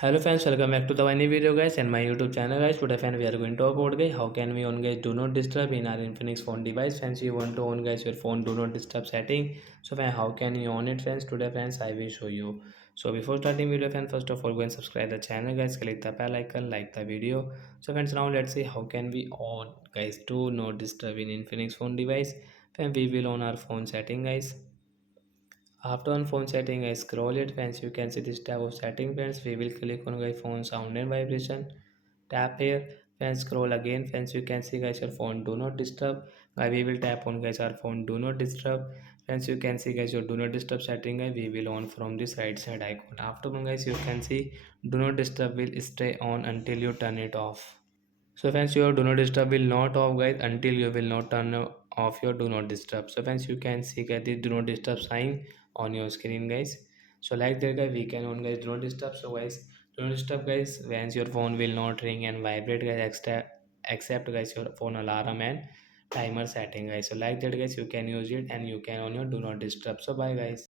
Hello friends, welcome back to the new video guys and my YouTube channel guys. Today friend we are going to talk about guys how can we on guys do not disturb in our Infinix phone device. Friends, you want to on guys your phone do not disturb setting. So friend, how can you on it friends? Today friends I will show you. So before starting video friend, first of all go and subscribe the channel guys, click the bell icon, like the video. So friends, now let's see how can we on guys do not disturb in Infinix phone device. Friend, we will on our phone setting guys. After on phone setting, I scroll it. Friends, you can see this tab of setting. Friends, we will click on guys phone sound and vibration. Tap here. Friends, scroll again. Friends, you can see guys your phone do not disturb. We will tap on guys our phone do not disturb. Friends, you can see guys your do not disturb setting. We will on from this right side icon. After one guys, you can see do not disturb will stay on until you turn it off. So friends, your do not disturb will not off guys until you will not turn off your do not disturb. So friends, you can see guys the do not disturb sign on your screen guys. So like that guys we can on guys do not disturb. So guys do not disturb guys once your phone will not ring and vibrate guys except guys your phone alarm and timer setting guys. So like that guys you can use it and you can on your do not disturb. So bye guys.